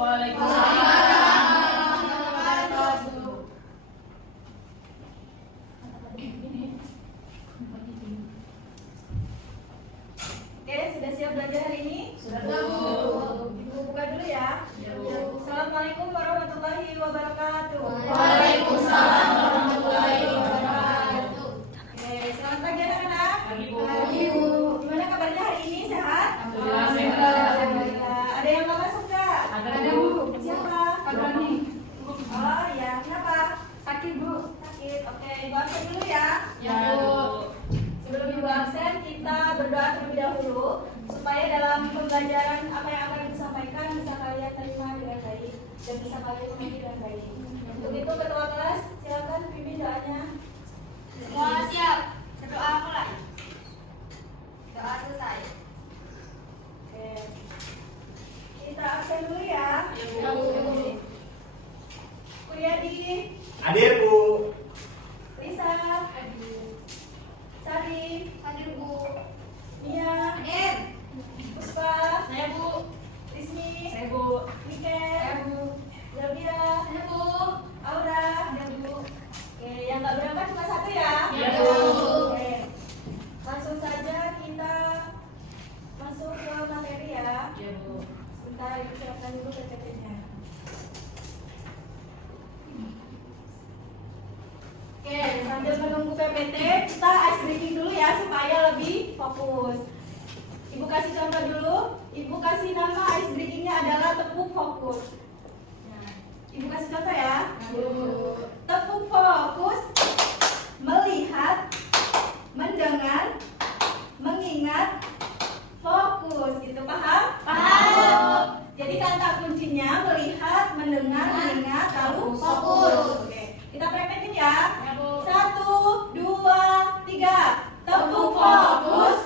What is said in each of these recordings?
Oke, sudah siap belajar hari ini? Sudah, Bu. Ibu buka dulu ya. Assalamualaikum warahmatullahi wabarakatuh. Waalaikumsalam warahmatullahi wabarakatuh. Oke, selamat pagi anak-anak. Pagi, Bu. Pagi, Bu. Gimana kabarnya hari ini? Sehat? Alhamdulillah sehat. Alhamdulillah. Ada yang mau masuk nggak? Ada, Bu. Siapa? Kak Rani. Oh iya, kenapa? Sakit, Bu. Sakit. Oke, Ibu absen dulu ya. Ya, Bu. Sebelum Ibu absen, kita berdoa terlebih dahulu supaya dalam pembelajaran apa yang akan disampaikan bisa kalian terima dengan baik dan bisa kalian mengerti dengan baik. Untuk itu ketua kelas silakan pimpin doanya. Semua siap. Berdoa mulai. Doa selesai. Oke. Kita absen dulu ya. Ya, Bu. Kuryadi, Hadir, Bu. Lisa, Sari, Hadir, Bu. Mia, Hadir. Puspa, Saya, Bu. Rizmi, Saya, Bu. Niken, Bu. Zabira, Saya, Bu. Aura. Ada, Bu. Oke, yang nggak berangkat cuma satu ya? Iya, Bu. Oke, langsung saja kita masuk ke materi ya. Ya, Bu. Sebentar, Ibu siapkan dulu PPT-nya. Oke, sambil menunggu PPT, kita ice breaking dulu ya supaya lebih fokus. Ibu kasih contoh dulu. Ibu kasih nama ice breakingnya adalah tepuk fokus. Ibu kasih contoh ya. Tepuk fokus, melihat, mendengar, mengingat, fokus. Gitu, paham? Paham. Jadi kata kuncinya melihat, mendengar, mengingat, lalu fokus. Oke, kita praktekin ya. Ya, Bu. 1, 2, 3. Tepuk fokus,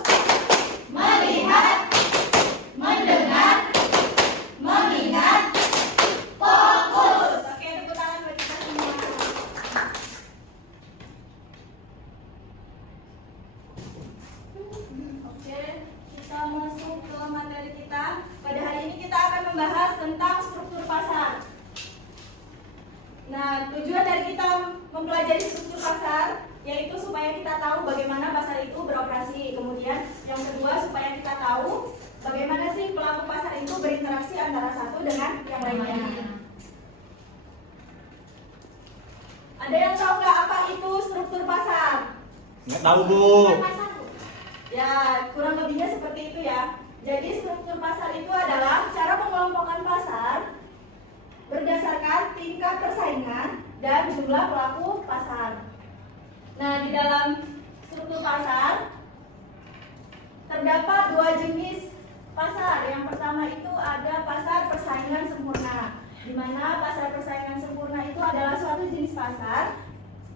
melihat, mendengar, mengingat, fokus. Oke, tepuk tangan buat kita semua. Oke, kita masuk ke materi kita. Pada hari ini kita akan membahas tentang struktur pasar. Nah, tujuan dari kita mempelajari struktur pasar yaitu supaya kita tahu bagaimana pasar itu beroperasi. Kemudian yang kedua supaya kita tahu bagaimana sih pelaku pasar itu berinteraksi antara satu dengan yang lainnya. Ada yang tahu nggak apa itu struktur pasar? Nggak tahu, Bu. Ya, kurang lebihnya seperti itu ya. Jadi struktur pasar itu adalah cara pengelompokan pasar berdasarkan tingkat persaingan dan jumlah pelaku pasar. Nah, di dalam struktur pasar terdapat dua jenis pasar. Yang pertama itu ada pasar persaingan sempurna, di mana pasar persaingan sempurna itu adalah suatu jenis pasar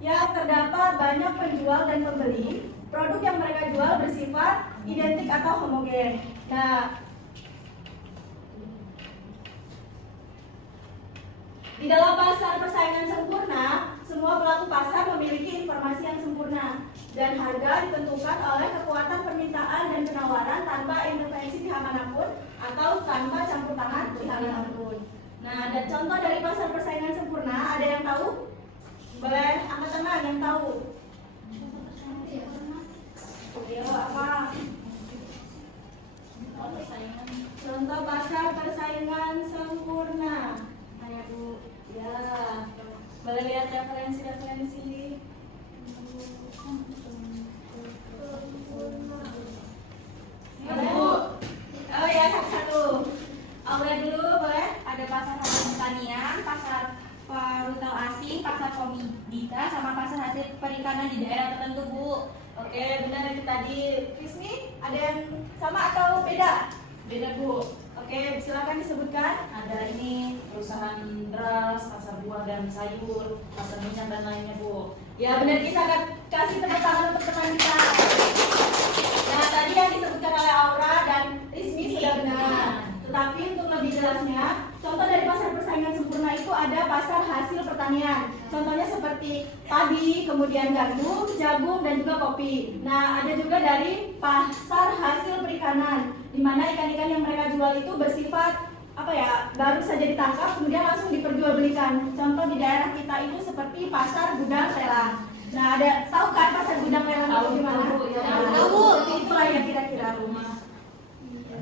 yang terdapat banyak penjual dan pembeli. Produk yang mereka jual bersifat identik atau homogen. Nah, di dalam pasar persaingan sempurna, semua pelaku pasar memiliki informasi yang sempurna dan harga ditentukan oleh kekuatan permintaan dan penawaran tanpa intervensi pihak manapun atau tanpa campur tangan pihak manapun. Nah, dan contoh dari pasar persaingan sempurna, ada yang tahu? Boleh angkat tangan yang tahu. Ayo, apa? Contoh pasar persaingan sempurna. Ayo, Bu. Ya. Boleh lihat referensi-referensi. Boleh, Bu? Oh ya, satu-satu. Aura dulu, boleh? Ada pasar hasil pertanian, pasar retail asing, pasar komoditas, sama pasar hasil perikanan di daerah tertentu, Bu. Oke, benar itu tadi. Rizmi, ada yang sama atau beda? Beda, Bu. Oke, silakan disebutkan. Ada ini perusahaan beras, pasar buah dan sayur, pasar minyak dan lainnya, Bu. Ya, benar, kita akan kasih tepuk tangan untuk teman kita. Nah, tadi yang disebutkan oleh Aura dan Rizmi sudah benar. Tetapi untuk lebih jelasnya, contoh dari pasar persaingan sempurna itu ada pasar hasil pertanian. Contohnya seperti padi, kemudian gandum, jagung, dan juga kopi. Nah, ada juga dari pasar hasil perikanan, di mana ikan-ikan yang mereka jual itu bersifat baru saja ditangkap kemudian langsung diperjualbelikan. Contoh di daerah kita itu seperti pasar gudang lelang. Nah, tahu kan pasar gudang lelang itu gimana? Tahu. Itulah yang kira-kira rumah.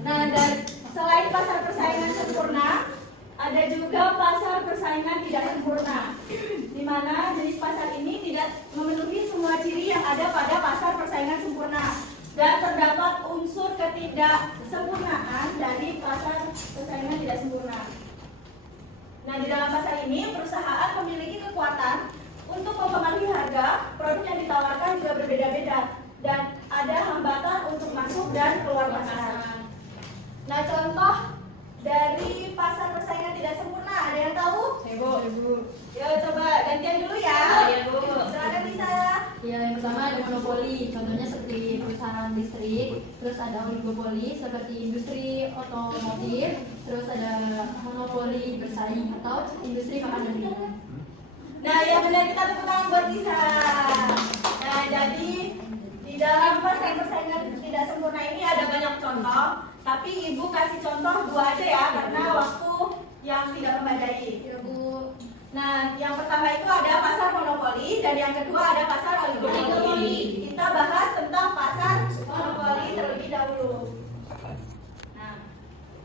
Nah, dan selain pasar persaingan sempurna, ada juga pasar persaingan tidak sempurna, di mana jenis pasar ini tidak memenuhi semua ciri yang ada pada pasar persaingan sempurna dan terdapat unsur ketidaksempurnaan dari pasar persaingan tidak sempurna. Nah, di dalam pasar ini perusahaan memiliki kekuatan untuk mempengaruhi harga, produk yang ditawarkan juga berbeda-beda dan ada hambatan untuk masuk dan keluar pasar. Nah, contoh dari pasar persaingan tidak sempurna, ada yang tahu? Ibu. Ya, coba gantian dulu ya. Iya, Bu. Silakan bisa. Ya, yang pertama ada monopoli, contohnya seperti perusahaan listrik, terus ada oligopoli seperti industri otomotif, terus ada monopoli bersaing atau industri makanan ringan. Nah, yang benar kita tepuk tangan buat Lisa. Nah, jadi di dalam pasar persaingan tidak sempurna ini ada banyak contoh, tapi Ibu kasih contoh 2 aja ya, karena waktu yang tidak memadai. Nah, yang pertama itu ada pasar monopoli dan yang kedua ada pasar oligopoli. Kita bahas tentang pasar monopoli terlebih dahulu. Nah,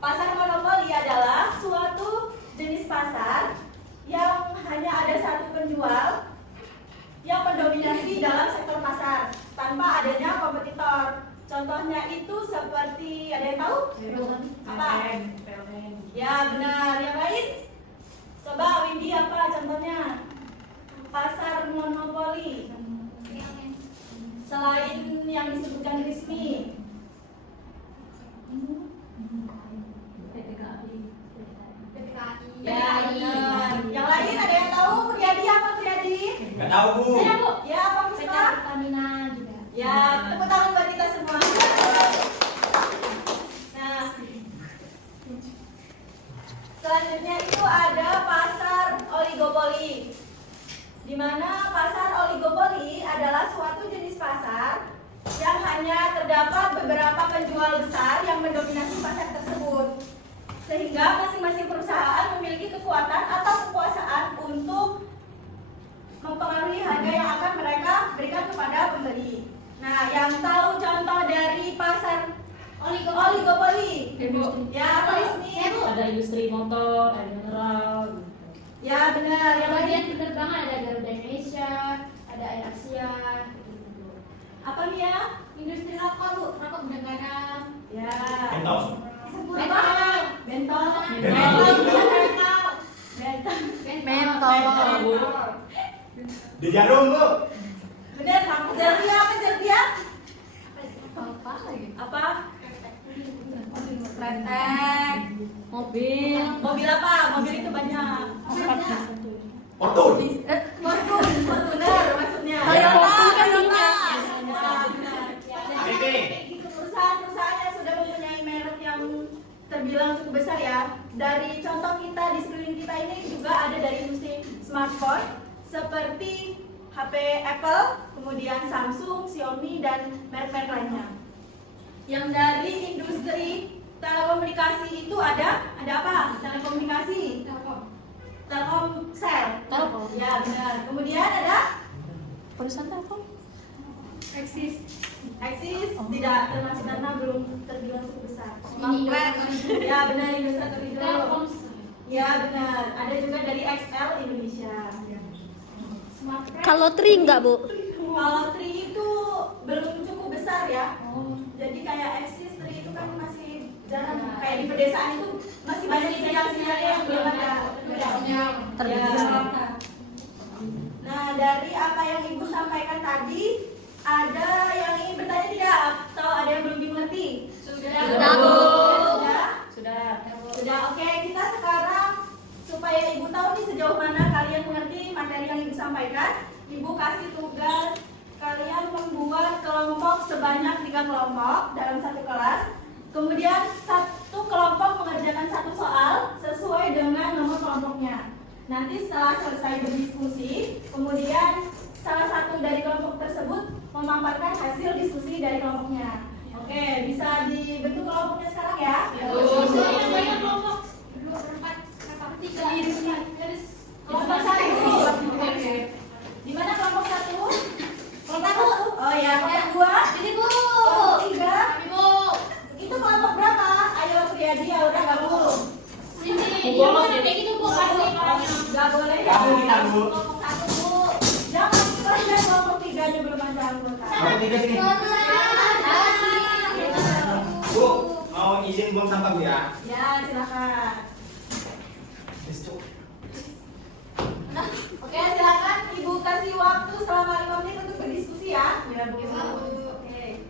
pasar monopoli adalah suatu jenis pasar yang hanya ada satu penjual yang mendominasi dalam sektor pasar tanpa adanya kompetitor. Contohnya itu seperti, ada yang tahu? Apa? PLN. Ya, benar. Yang lain? Coba Windy, apa contohnya? Pasar monopoli. Selain yang disebutkan resmi. Ya, benar. Yang lain ada yang tahu? Priyadi apa Priyadi? Nggak tahu, Bu. Saya, Bu. Ya, apa Puspa? Pertamina juga. Ya, tepuk tangan buat kita semua. Nah, selanjutnya itu ada pasar oligopoli, di mana pasar oligopoli adalah suatu jenis pasar yang hanya terdapat beberapa penjual besar yang mendominasi pasar tersebut, sehingga masing-masing perusahaan memiliki kekuatan atau kekuasaan untuk mempengaruhi harga yang akan mereka berikan kepada pembeli. Nah, yang tahu contoh dari pasar oligopoli? Ya, apa resmi? Ada industri motor, ada mineral. Ya, benar. Yang lain? Bagian penerbangan ada Garuda Indonesia, ada Air Asia. Apa Mia? Industri rokok, Bu, rokok gudang-gadang. Ya. Entos. Bentol. Bentol. Mentol. Di Jarum, Bu. Benar, kamu Zelvia apa Zelvia? Apa lagi? Apa? Kretek. Mobil. Mobil apa? Mobil itu banyak. Ortur. Fortuner maksudnya. Toyota. ABB. Perusahaan-perusahaan yang sudah mempunyai merek yang terbilang cukup besar ya. Dari contoh kita di sekeliling kita ini juga ada dari industri smartphone seperti HP Apple, kemudian Samsung, Xiaomi, dan merek-merek lainnya. Yang dari industri telekomunikasi itu ada apa? Telekomunikasi. Telkomsel. Telkom. Ya, benar. Kemudian ada Perusahaan Telkom. Axis tidak termasuk karena belum terbilang cukup besar. Ya, benar, industri itu. Ya, benar. Ada juga dari XL Indonesia. Kalau Tri enggak, Bu? Kalau Tri itu belum cukup besar ya. Jadi kayak Axis, Tri itu kan masih jarang. Kayak di pedesaan itu masih banyak sinyal-sinyalnya yang belum ada. Ya. Nah, dari apa yang Ibu sampaikan tadi, ada yang ingin bertanya tidak? Atau ada yang belum dimengerti? Sudah, Bu. Sudah, oke. Kita sekarang supaya Ibu tahu nih sejauh mana kalian mengerti materi yang Ibu sampaikan, Ibu kasih tugas kalian membuat kelompok sebanyak 3 kelompok dalam satu kelas. Kemudian satu kelompok mengerjakan satu soal sesuai dengan nomor kelompoknya. Nanti setelah selesai berdiskusi, kemudian salah satu dari kelompok tersebut memaparkan hasil diskusi dari kelompoknya. Oke, bisa dibentuk kelompoknya sekarang ya? bolos ya. kayak gitu Bu, kasih orangnya. Nggak boleh ya. Kamu kita, Bu. Kelompok 1 Bu. Jangan kerja kelompok 3 aja belum ada anggota. Kamu tidak sini. Bu, mau izin buang sampah Bu ya? Ya, silakan. Oke, silakan Ibu kasih waktu selama 5 menit untuk berdiskusi ya. Ya, Bu. Oke.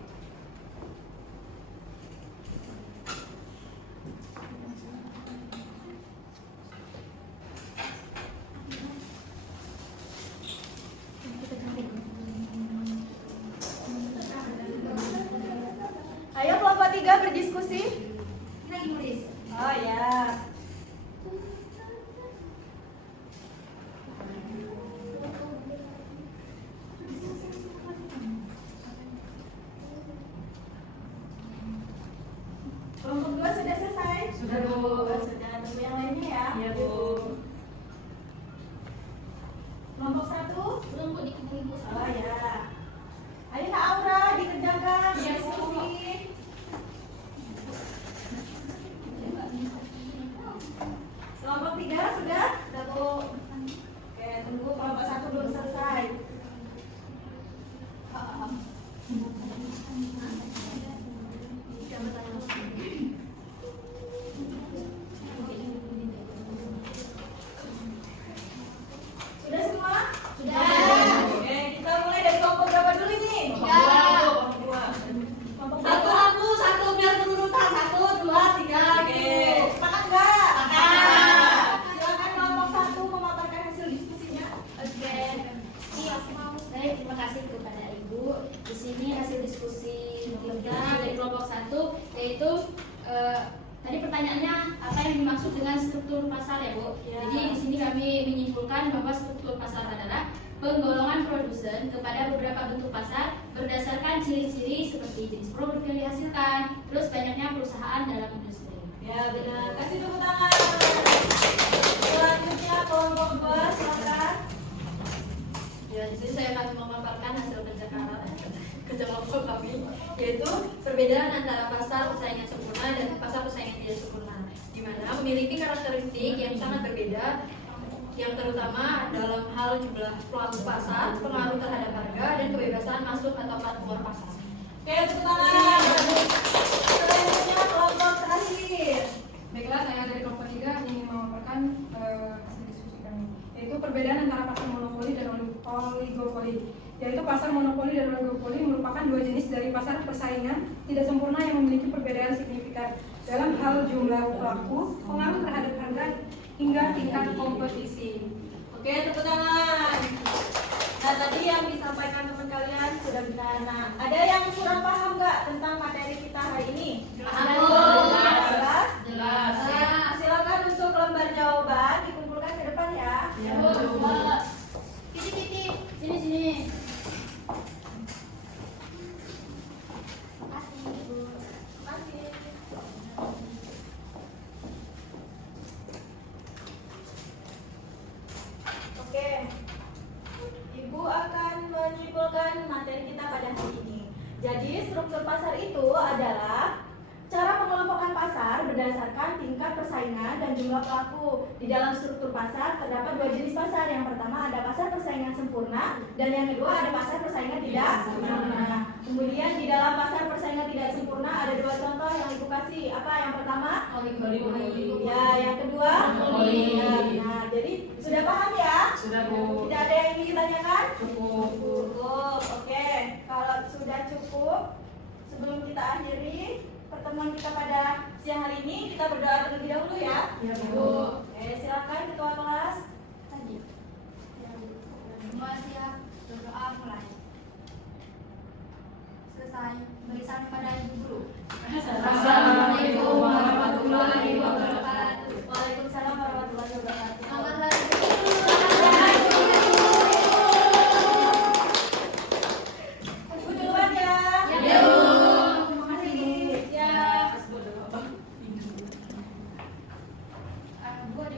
Ayo kelompok 3 berdiskusi. Oh ya. Kelompok 2 sudah selesai? Sudah, Bu. Sudah, tunggu yang lainnya ya. Iya, Bu. Kelompok 1? Belum Bu, dikembali Bu. Oh ya. Ayo Kak Aura dikerjakan Iya, diskusi. Kelompok 3 sudah? Sudah Bu. Oke, tunggu kelompok 1 belum selesai. Sudah semua? Sudah. Oke, kita mulai dari kelompok berapa dulu ini? Kelompok dua. Kelompok Satu berapa? aku, satu biar berurutan. 1, 2, 3 Oke, gitu. sepakat nggak? Sepakat. Silakan kelompok 1 memaparkan hasil diskusinya. Oke. Baik, terima kasih kepada Ibu. Di sini hasil diskusi kita dari kelompok 1 yaitu tadi pertanyaannya apa yang dimaksud dengan struktur pasar ya Bu? Ya. Jadi di sini kami menyimpulkan bahwa struktur pasar adalah penggolongan produsen kepada beberapa bentuk pasar berdasarkan ciri-ciri seperti jenis produk yang dihasilkan, terus banyaknya perusahaan dalam industri. Ya benar, kasih tepuk tangan. Selanjutnya kelompok 2 silakan. Ya, di sini saya akan memaparkan hasil kerja kelompok kami, yaitu perbedaan antara pasar persaingan sempurna dan pasar persaingan tidak sempurna, di mana memiliki karakteristik yang sangat berbeda, yang terutama dalam hal jumlah pelaku pasar, pengaruh terhadap harga, dan kebebasan masuk atau keluar pasar. Oke, tepuk tangan. Selanjutnya kelompok terakhir. Baiklah, saya dari kelompok 3 ingin memaparkan hasil diskusi kami, yaitu perbedaan antara pasar monopoli dan oligopoli. Yaitu pasar monopoli dan oligopoli merupakan dua jenis dari pasar persaingan tidak sempurna yang memiliki perbedaan signifikan dalam hal jumlah pelaku, pengaruh terhadap harga, hingga tingkat kompetisi. Oke, tepuk tangan. Nah, tadi yang disampaikan teman kalian sudah benar. Nah, ada yang kurang paham nggak tentang materi kita hari ini? Jelas? Jelas. Nah, silakan untuk lembar jawaban dikumpulkan ke depan ya. Ya, Bu, Bu. Titik, sini. Makasih. Oke. Ibu akan menyimpulkan materi kita pada hari ini. Jadi, struktur pasar itu adalah cara pengelompokan pasar berdasarkan tingkat persaingan dan jumlah pelaku. Di dalam struktur pasar terdapat dua jenis pasar. Yang pertama ada pasar persaingan sempurna dan yang kedua ada pasar persaingan tidak sempurna. Kemudian di dalam pasar persaingan tidak sempurna ada dua contoh yang Ibu kasih. Apa yang pertama? Oligopoli. Ya, yang kedua? Monopoli. Ya, nah, jadi sudah paham ya? Sudah, Bu. Tidak ada yang ingin ditanyakan? Cukup. Cukup, oke. Kalau sudah cukup, sebelum kita akhiri pertemuan kita pada siang hari ini, kita berdoa terlebih dahulu ya. Ya, Bu. Oke, silakan ketua kelas. Semua siap, berdoa mulai. Selesai, berikan pada Ibu Guru. Assalamualaikum warahmatullahi wabarakatuh. Waalaikumsalam warahmatullahi wabarakatuh. Selamat hari Ibu duluan ya. Ya, Bu. Terima kasih. Ya. Bu, ada